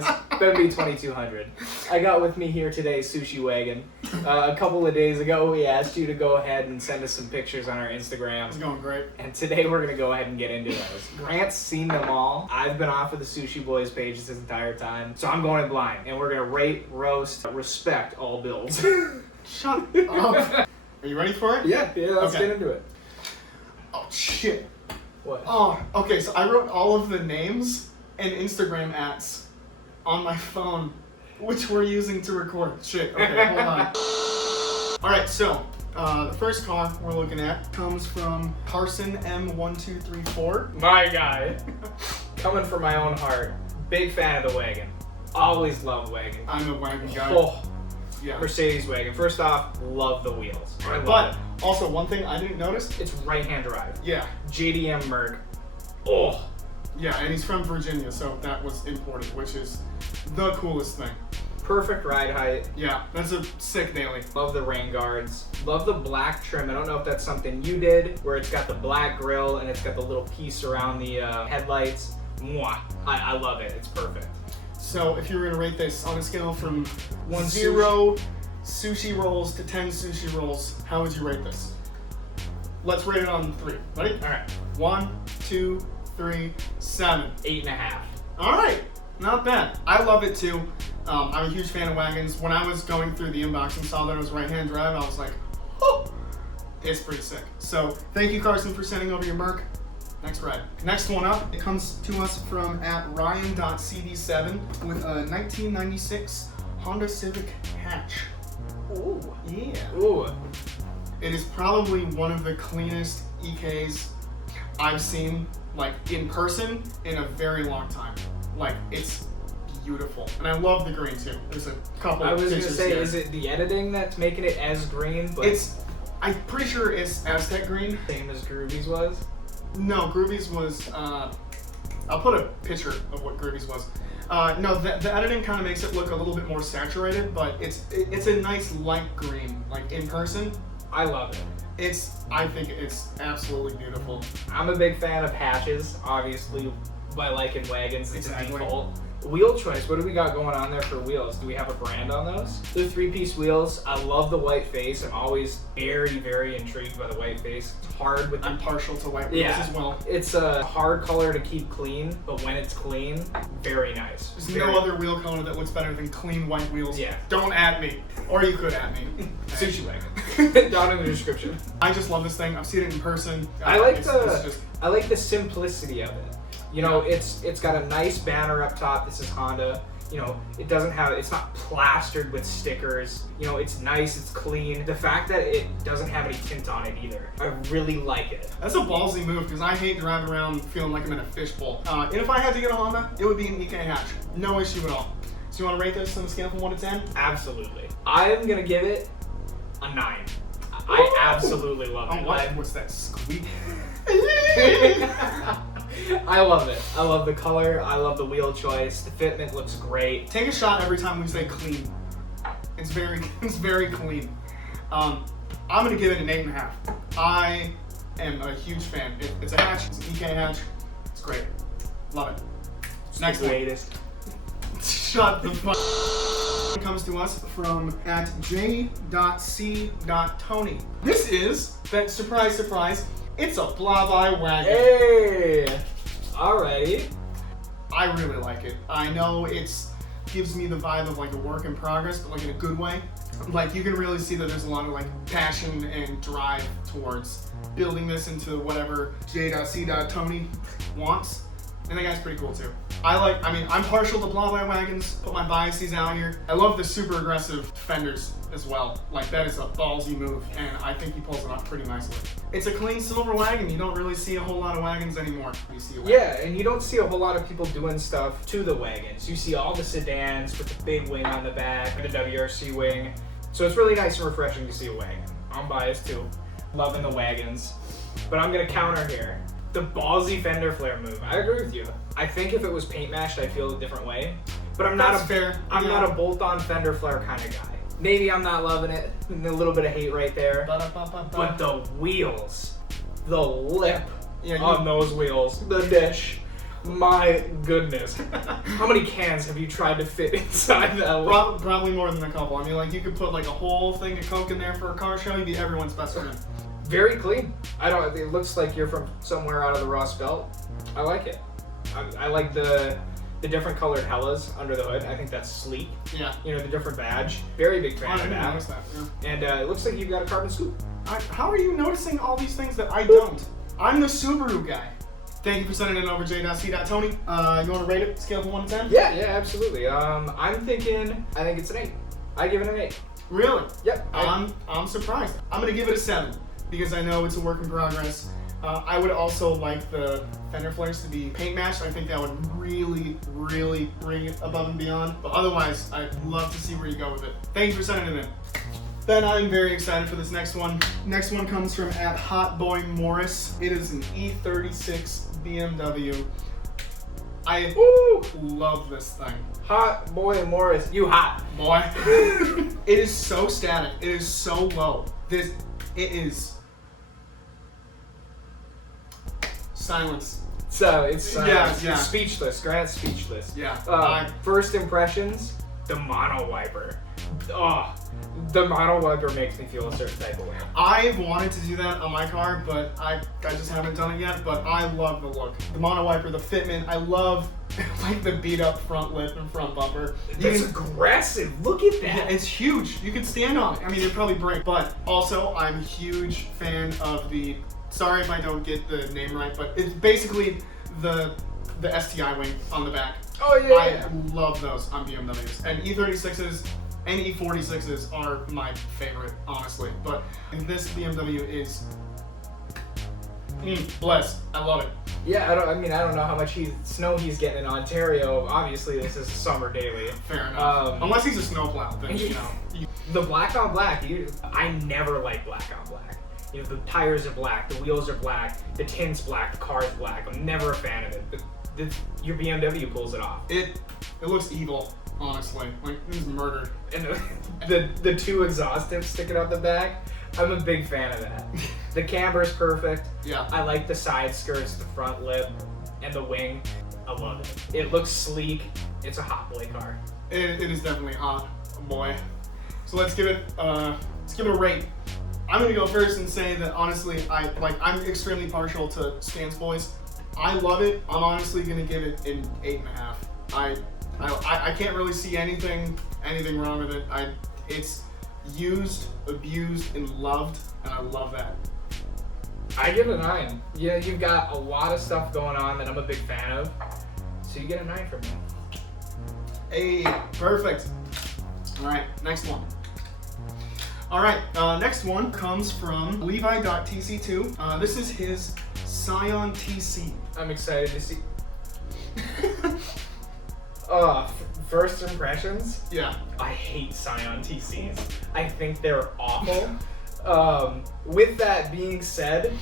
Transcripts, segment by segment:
guys, better be 2200. I got with me here today Sushi Wagon. A couple of days ago, we asked you to go ahead and send us some pictures on our Instagram. It's going great. And today we're going to go ahead and get into those. Grant's seen them all. I've been off of the SushiBoiz page this entire time. So I'm going in blind. And we're going to rate, roast, respect all builds. Shut up. Are you ready for it? Yeah, let's get into it. Oh, shit. What? Oh, okay, so I wrote all of the names and Instagram ads on my phone, which we're using to record. Shit, okay, hold on. Alright, so, the first car we're looking at comes from Carson M1234. My guy. Coming from my own heart. Big fan of the wagon. Always loved wagon. I'm a wagon guy. Oh, yeah. Mercedes wagon. First off, love the wheels. But also, one thing I didn't notice. It's right-hand drive. Yeah. JDM Merc. Oh. Yeah, and he's from Virginia, so that was imported, which is the coolest thing. Perfect ride height. Yeah, that's a sick daily. Love the rain guards. Love the black trim. I don't know if that's something you did, where it's got the black grille and it's got the little piece around the headlights. Mwah. I love it. It's perfect. So if you were going to rate this on a scale from 0 sushi rolls to 10 sushi rolls, how would you rate this? Let's rate it on 3. Ready? All right. 1, 2, 3, 7. 8.5. All right. Not bad. I love it too. I'm a huge fan of wagons. When I was going through the inbox and saw that it was right-hand drive, I was like, oh, it's pretty sick. So thank you, Carson, for sending over your Merc. Next ride. Next one up, it comes to us from @Ryan.cd7 with a 1996 Honda Civic hatch. Ooh. Yeah. Ooh. It is probably one of the cleanest EKs I've seen, like, in person in a very long time. Like, it's beautiful. And I love the green too. There's a couple I of was going to pictures say, here. is it the editing that's making it as green? But I'm pretty sure it's Aztec green. same as Groovy's was? No, Groovy's was, I'll put a picture of what Groovy's was. No, the editing kind of makes it look a little bit more saturated, but it's a nice light green, like in person. I love it. I think it's absolutely beautiful. I'm a big fan of hatches, obviously, by liking wagons. It's Exactly. a default. Wheel choice, what do we got going on there for wheels? Do we have a brand on those? They're 3-piece wheels. I love the white face. I'm always very, very intrigued by the white face. It's hard with I'm partial to white wheels as well. It's a hard color to keep clean, but when it's clean, very nice. There's no other wheel color that looks better than clean white wheels. Yeah. Don't at me. Or you could at me. Sushi wagon. Down in the description. I just love this thing. I've seen it in person. I like it's I like the simplicity of it. You know, it's got a nice banner up top. This is Honda. You know, it's not plastered with stickers. You know, it's nice, it's clean. The fact that it doesn't have any tint on it either, I really like it. That's a ballsy move because I hate driving around feeling like I'm in a fishbowl. And if I had to get a Honda, it would be an EK hatch. No issue at all. So you want to rate this on a scale from 1 to 10? Absolutely. I'm gonna give it a 9. I absolutely love it. What's that squeak? I love it. I love the color. I love the wheel choice. The fitment looks great. Take a shot every time we say clean. It's very clean. I'm gonna give it an 8.5. I am a huge fan. It's a hatch. It's an EK hatch. It's great. Love it. Next the one. latest. Shut the fuck. It comes to us from @j.c.tony. This is that surprise. It's a Blavai wagon. Hey! Alrighty. I really like it. I know gives me the vibe of like a work in progress, but like in a good way. Like you can really see that there's a lot of like passion and drive towards building this into whatever J.C.Tony wants. And that guy's pretty cool too. I'm partial to Blavai wagons, put my biases out here. I love the super aggressive fenders as well. Like that is a ballsy move, and I think he pulls it off pretty nicely. It's a clean silver wagon. You don't really see a whole lot of wagons anymore. You see a wagon. Yeah, and you don't see a whole lot of people doing stuff to the wagons. You see all the sedans with the big wing on the back, the WRC wing. So it's really nice and refreshing to see a wagon. I'm biased too. Loving the wagons. But I'm gonna counter here. The ballsy fender flare move. I agree with you. I think if it was paint matched, I'd feel a different way. But I'm not not a bolt-on fender flare kind of guy. Maybe I'm not loving it. A little bit of hate right there. But the wheels, the lip on those wheels, the dish. My goodness. How many cans have you tried to fit inside that one? Probably more than a couple. I mean, like, you could put like a whole thing of Coke in there for a car show. You'd be everyone's best friend. Very clean. It looks like you're from somewhere out of the Rust Belt. I like it. I like the different colored Hellas under the hood. I think that's sleek. Yeah. You know, the different badge. Very big fan I of didn't that. notice that. Yeah. And it looks like you've got a carbon scoop. How are you noticing all these things that I don't? I'm the Subaru guy. Thank you for sending it over, J.C.Tony. You want to rate it, scale from 1 to 10? Yeah, absolutely. I think it's an 8. I give it an 8. Really? Yep. I'm surprised. I'm gonna give it a 7 because I know it's a work in progress. I would also like the fender flares to be paint matched. I think that would really, really bring it above and beyond. But otherwise, I'd love to see where you go with it. Thank you for sending it in. Then I'm very excited for this next one. Next one comes from @HotBoyMorris. It is an E36 BMW. I love this thing. Hot boy Morris, you hot. Boy. It is so static. It is so low. It is silence. So it's Yeah. speechless. Grant's speechless. Yeah. First impressions, the mono wiper. Oh, the mono wiper makes me feel a certain type of way. I've wanted to do that on my car, but I just haven't done it yet. But I love the look. The mono wiper, the fitment. I love like the beat up front lip and front bumper. It's aggressive. Look at that. Yeah, it's huge. You could stand on it. I mean, it'd probably break. But also, I'm a huge fan of the. Sorry if I don't get the name right, but it's basically the STI wing on the back. Oh yeah. I love those on BMWs. And E36s and E46s are my favorite, honestly. But this BMW is blessed. I love it. Yeah, I don't know how much snow he's getting in Ontario. Obviously, this is a summer daily. Fair enough. Unless he's a snowplow, then you know. The black on black. I never like black on black. You know, the tires are black, the wheels are black, the tint's black, the car's black. I'm never a fan of it. But your BMW pulls it off. It looks evil, honestly. Like it was murdered. And the 2 exhaust tips sticking out the back. I'm a big fan of that. The camber's perfect. Yeah. I like the side skirts, the front lip, and the wing. I love it. It looks sleek. It's a hot boy car. It is definitely hot, boy. So let's give it a rate. I'm gonna go first and say that honestly, I'm extremely partial to SushiBoiz. I love it. I'm honestly gonna give it an 8.5. I can't really see anything wrong with it. It's used, abused, and loved, and I love that. I give it a 9. Yeah, you've got a lot of stuff going on that I'm a big fan of, so you get a 9 from me. Hey, perfect. All right, next one. All right, next one comes from Levi.tc2. This is his Scion TC. I'm excited to see. First impressions? Yeah. I hate Scion TCs. I think they're awful. With that being said,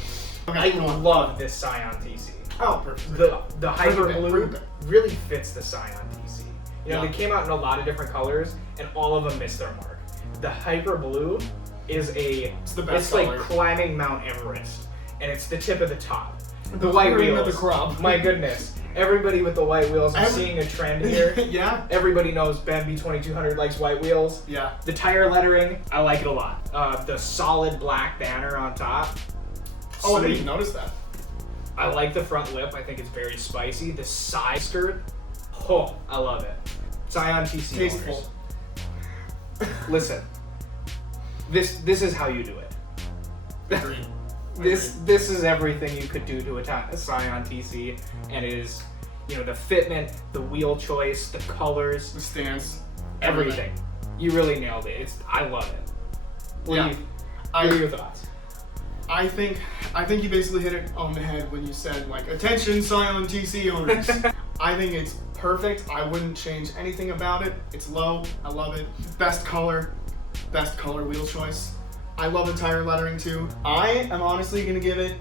Okay, I love this Scion TC. Oh, perfect. The hyper Bring it blue back. really fits the Scion TC. You know, Yeah. they came out in a lot of different colors, and all of them missed their mark. The hyper blue is It's the best it's like color. climbing Mount Everest, and it's the tip of the top. The The white cream wheels. of the crop. My goodness, everybody with the white wheels. I'm seeing a trend here. Yeah. Everybody knows Ben B2200 likes white wheels. Yeah. The tire lettering, I like it a lot. The solid black banner on top. Oh, I didn't sweet. even notice that. I like the front lip. I think it's very spicy. The side skirt, oh, I love it. Scion TC Tasteful. owners. Listen, this is how you do it. Agreed. This is everything you could do to a Scion TC, and it is, you know, the fitment, the wheel choice, the colors, The stance. everything. You really nailed it. I love it. What are your thoughts? I think you basically hit it on the head when you said, like, attention Scion TC owners. I think it's perfect. I wouldn't change anything about it. It's low. I love it. Best color wheel choice. I love the tire lettering too. I am honestly gonna give it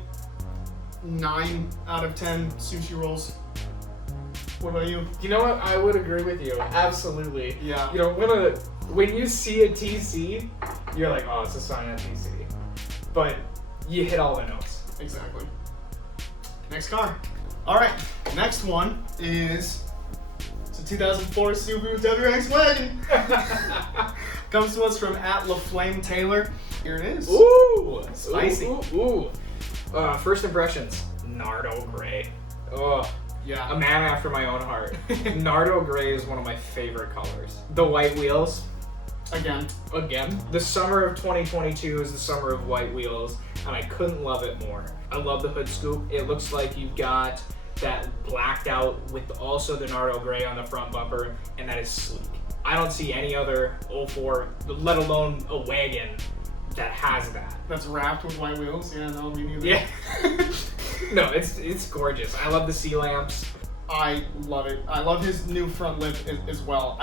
9 out of 10 sushi rolls. What about you? You know what? I would agree with you. Absolutely. Yeah. You know, when you see a TC, you're like, oh, it's a Scion TC. But you hit all the notes. Exactly. Next car. All right. Next one is it's a 2004 Subaru WRX wagon. Comes to us from @LaFlame Taylor. Here it is. Ooh, Spicy. Ooh. First impressions, Nardo Gray. Oh, Yeah. a man after my own heart. Nardo Gray is one of my favorite colors. The white wheels, Again. the summer of 2022 is the summer of white wheels, and I couldn't love it more. I love the hood scoop. It looks like you've got that blacked out with also the Nardo Gray on the front bumper, and that is sleek. I don't see any other 04, let alone a wagon, that has that. That's wrapped with white wheels. Yeah, no, me neither. Yeah. No, it's gorgeous. I love the sea lamps. I love it. I love his new front lip as well.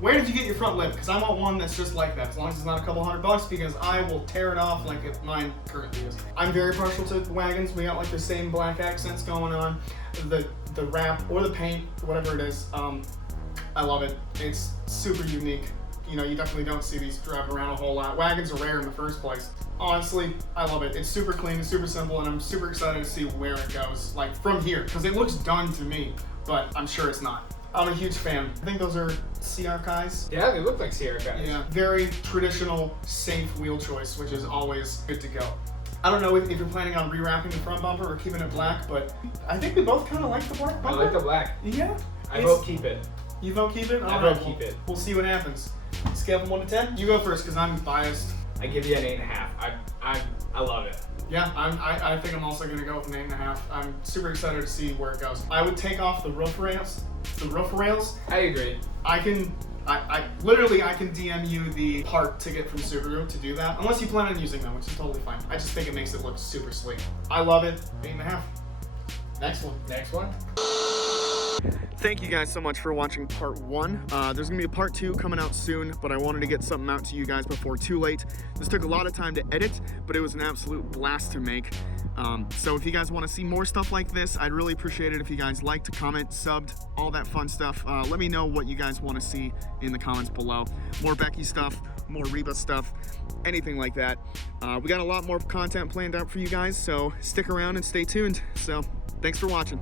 Where did you get your front lip? Because I want one that's just like that, as long as it's not a couple $100, because I will tear it off like mine currently is. I'm very partial to wagons. We got like the same black accents going on. The wrap or the paint, whatever it is, I love it. It's super unique. You know, you definitely don't see these driving around a whole lot. Wagons are rare in the first place. Honestly, I love it. It's super clean, super simple, and I'm super excited to see where it goes, like from here, because it looks done to me, but I'm sure it's not. I'm a huge fan. I think those are CR Kais. Yeah, they look like Sierra guys. Yeah, very traditional, safe wheel choice, which is always good to go. I don't know if you're planning on rewrapping the front bumper or keeping it black, but I think we both kind of like the black I bumper. like the black. Yeah. I vote keep it. You vote keep it? I All vote right, keep it. We'll see what happens. Scale from 1 to 10? You go first, because I'm biased. I give you an 8.5. I love it. Yeah, I think I'm also going to go with an 8.5. I'm super excited to see where it goes. I would take off the roof rails. I agree. I can DM you the part ticket from Subaru to do that, unless you plan on using them, which is totally fine. I just think it makes it look super sleek. I love it. 8.5. Next one. Next one. Thank you guys so much for watching part 1. There's gonna be a part 2 coming out soon, but I wanted to get something out to you guys before too late. This took a lot of time to edit, but it was an absolute blast to make. So if you guys want to see more stuff like this, I'd really appreciate it if you guys liked, comment, subbed, all that fun stuff. Let me know what you guys want to see in the comments below. More Becky stuff, more Reba stuff, anything like that. We got a lot more content planned out for you guys, so stick around and stay tuned. So thanks for watching.